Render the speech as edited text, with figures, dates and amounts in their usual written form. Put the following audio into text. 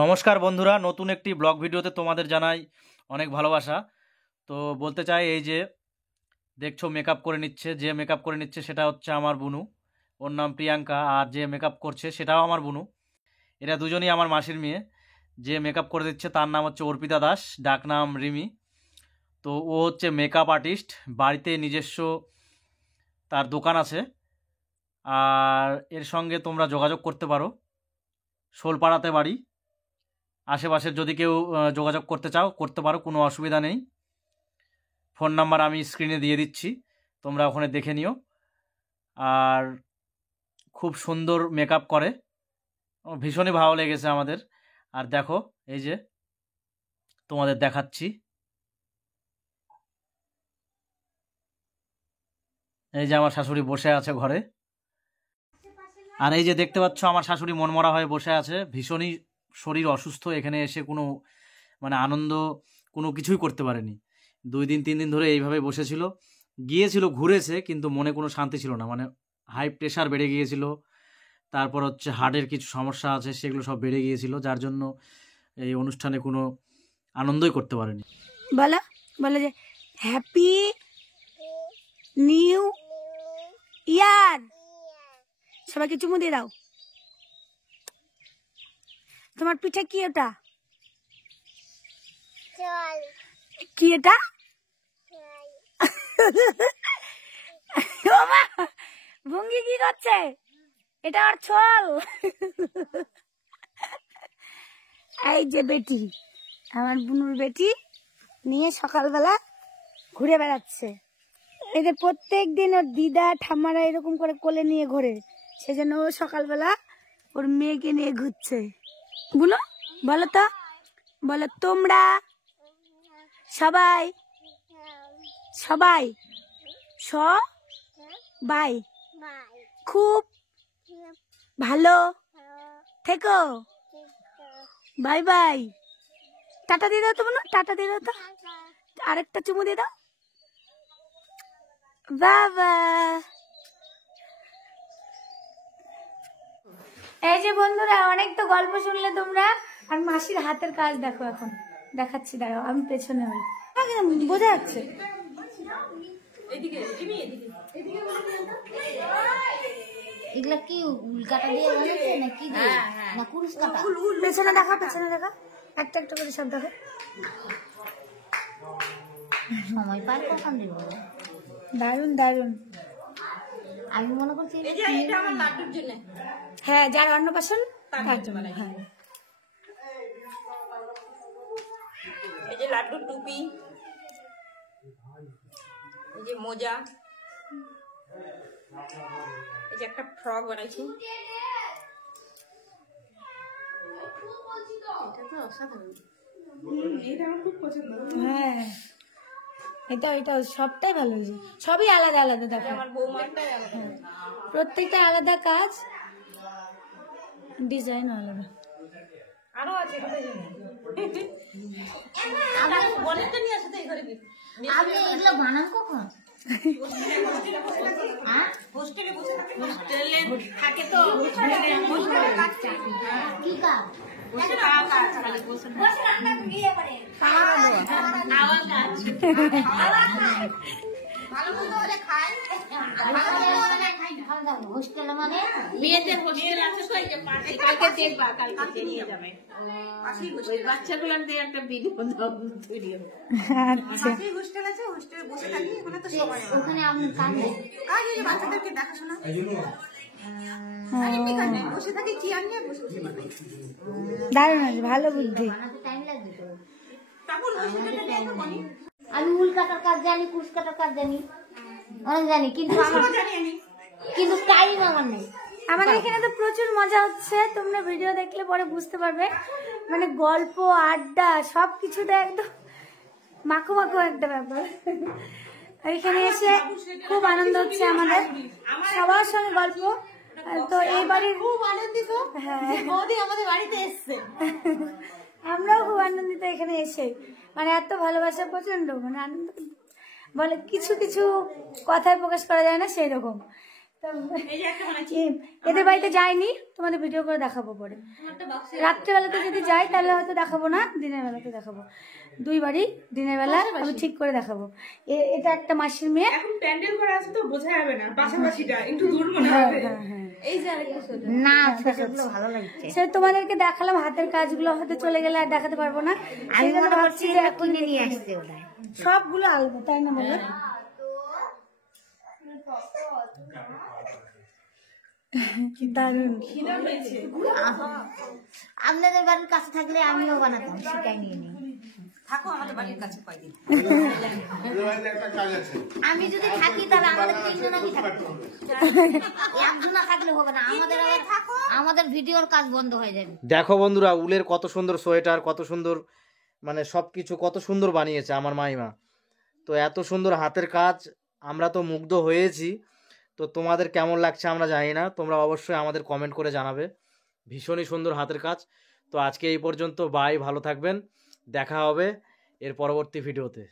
নমস্কার বন্ধুরা, নতুন একটি ব্লগ ভিডিওতে তোমাদের জানাই অনেক ভালোবাসা। তো বলতে চাই, এই যে দেখছো মেকআপ করে নিচ্ছে, যে মেকআপ করে নিচ্ছে সেটা হচ্ছে আমার বুনু। ওর নাম প্রিয়াঙ্কা। আর যে মেকআপ করছে সেটাও আমার বুনু। এরা দুজনই আমার মাসির মেয়ে। যে মেকআপ করে দিচ্ছে তার নাম হচ্ছে অর্পিতা দাস, ডাক নাম রিমি। তো ও হচ্ছে মেকআপ আর্টিস্ট, বাড়িতে নিজস্ব তার দোকান আছে। আর এর সঙ্গে তোমরা যোগাযোগ করতে পারো। শোলপাড়াতে বাড়ি। আশেপাশের যদি কেউ যোগাযোগ করতে চাও করতে পারো, কোনো অসুবিধা নেই। ফোন নাম্বার আমি স্ক্রিনে দিয়ে দিচ্ছি, তোমরা ওখানে দেখে নিও। আর খুব সুন্দর মেকআপ করে, ভীষণই ভালো লেগেছে আমাদের। আর দেখো, এই যে তোমাদের দেখাচ্ছি, এই যে আমার শাশুড়ি বসে আছে ঘরে। আর এই যে দেখতে পাচ্ছ আমার শাশুড়ি মনমরা হয়ে বসে আছে, ভীষণই শরীর অসুস্থ। এখানে এসে কোনো আনন্দ কোনো কিছুই করতে পারেনি। 2 দিন 3 দিন ধরে এইভাবে বসেছিল। গিয়েছিল, ঘুরেছে, কিন্তু মনে কোনো শান্তি ছিল না। হাই প্রেশার বেড়ে গিয়েছিল, তারপর হচ্ছে হার্টের কিছু সমস্যা আছে, সেগুলো সব বেড়ে গিয়েছিল, যার জন্য এই অনুষ্ঠানে কোনো আনন্দই করতে পারেনি। বলো বলো যে হ্যাপি নিউ ইয়ার। সবাইকে চুমু দিয়ে দাও। তোমার পিঠে কি ওটা? কি এটা? ভঙ্গি কি করছে? এটা আর ছল। এই যে বেটি, আমার বুনুর বেটি নিয়ে সকালবেলা ঘুরে বেড়াচ্ছে। এদের প্রত্যেক দিন ওর দিদা ঠাম্মারা এরকম করে কোলে নিয়ে ঘোরে, সেজন্য ও সকালবেলা ওর মেয়েকে নিয়ে ঘুরছে। বলো বলো তো, বলো তোমরা সবাই সবাই সবাই খুব ভালো থেকো। Bye bye. টাটা দিয়ে দাও তো বলো, টাটা দিয়ে দাও তো, আরেকটা চুমু দিয়ে দাও। বাবা। এই যে বন্ধুরা, অনেক তো গল্প শুনলে তোমরা, আর মাসির হাতের কাজ দেখো। এখন দেখাচ্ছি, দাঁড়াও আমি পেছনে হই, বোঝা যাচ্ছে। এগুলা কি উল্কাটা দিয়ে বানাচ্ছে নাকি না কুরুশ কাটা? পেছনে দেখা, পেছনে দেখা, একটা একটা করে সব দেখো। সময় পার কখন দিব? দারুন দারুন। আমি মনে করছি এটা আমার লাড্ডুর জন্য। হ্যাঁ, যার অন্নপ্রাশন তার জন্য। হ্যাঁ, এই যে লাড্ডুর টুপি, এই যে মোজা, এই যে একটা ফ্রক বানাইছি। এটা তো অসাধারণ। এটা আমার খুব পছন্দ। হ্যাঁ, এটা সবটাই ভালো হয়েছে, সবই আলাদা আলাদা দেখো। আমার বৌমাটাই আলাদা। প্রত্যেকটা আলাদা কাজ, ডিজাইন আলাদা। আরো আছে, কোথায় জানি আমার বনেটটা নিয়ে আসতে এই ঘরে কি আপনি এগুলো বানান কখন? হোস্টেলে বসে থাকে, হোস্টেলে থাকে তো কি কাজ? বসে কাজ খালি বসে রান্না গিয়ে পারে খাওয়া কাজ ভালো মন্দ হলে খায়। হোস্টেলে মানে মেয়েদের হোস্টেল আছে তো, এই যে পাশে কালকে দেখবা, কালকে নিয়ে যাবে পাশেই ওই বাচ্চাগুলোর দিয়ে একটা ভিডিও তৈরি হবে। আচ্ছা, পাশেই হোস্টেল আছে, হোস্টেলে বসে থাকি। ওখানে তো সবাই ওখানে আপনি কাজ কাজ হয়ে বাচ্চাদেরকে দেখাশোনা, বসে থাকি চেয়ার নিয়ে বসে বসে বানাই। দারুণ আছে, ভালো বুদ্ধি। বানাতে টাইম লাগবে তো। তারপর হোস্টেলটা নিয়ে তো বনি আমি উল কাটার কাজ জানি, কুশ কাটার কাজ জানি, অনেক জানি, কিন্তু জানি আমি। কিন্তু টাইম আমার নেই। আমাদের এখানে তো প্রচুর মজা হচ্ছে, তোমরা ভিডিও দেখলে পরে বুঝতে পারবে। গল্প আড্ডা সবকিছুটা একদম মাখো মাখো একটা ব্যাপার। এখানে এসে খুব আনন্দ হচ্ছে আমাদের, সবার সঙ্গে গল্প। তো এই বাড়ির খুব আনন্দিত, হ্যাঁ, বৌদি আমাদের বাড়িতে এসছে। আমরাও খুব আনন্দিত এখানে এসে। এত ভালোবাসা, প্রচন্ড আনন্দ, বলে কিছু কিছু কথায় প্রকাশ করা যায় না সেই রকম। এদের বাড়িতে যাইনি, তোমাদের ভিডিও করে দেখাবো পরে। রাত্রেবেলাতে যদি যাই তাহলে হয়তো দেখাবো না, দিনের বেলাতে দেখাবো। দুই বাড়ি, দিনের বেলা আমি ঠিক করে দেখাবো। এটা একটা মাসির মেয়ে। এখন প্যান্ডেল করা আছে তো বোঝা যাবে না, পাশাপাশিটা একটু দূর মনে হবে। এই যে আরেকটা ছোট না ছোটগুলো ভালো লাগছে। সে তোমাদেরকে দেখালাম, হাতের কাজগুলো হয়তো চলে গেলে আর দেখাতে পারবো না। আমি মনে করছি কিনে নিয়ে আসছে ওটা। সবগুলো আলাদা, তাই না বলো? দারুণ। আপনাদের বাড়ির কাছে থাকলে আমিও বানাতাম, শিখাই নিয়ে নিই। আমি যদি থাকি তাহলে আমাদের তিনজনই থাকতো, একজনা থাকলে হবে না, আমাদের ভিডিওর কাজ বন্ধ হয়ে যাবে। দেখো বন্ধুরা, উলের কত সুন্দর সোয়েটার, কত সুন্দর মানে সব কিছু কত সুন্দর বানিয়েছে আমার মাইমা। তো এত সুন্দর হাতের কাজ, আমরা তো মুগ্ধ হয়েছি। তো তোমাদের কেমন লাগছে আমরা জানি না, তোমরা অবশ্যই আমাদের কমেন্ট করে জানাবে। ভীষণই সুন্দর হাতের কাজ। তো আজকে এই পর্যন্ত, বাই, ভালো থাকবেন, দেখা হবে এর পরবর্তী ভিডিওতে।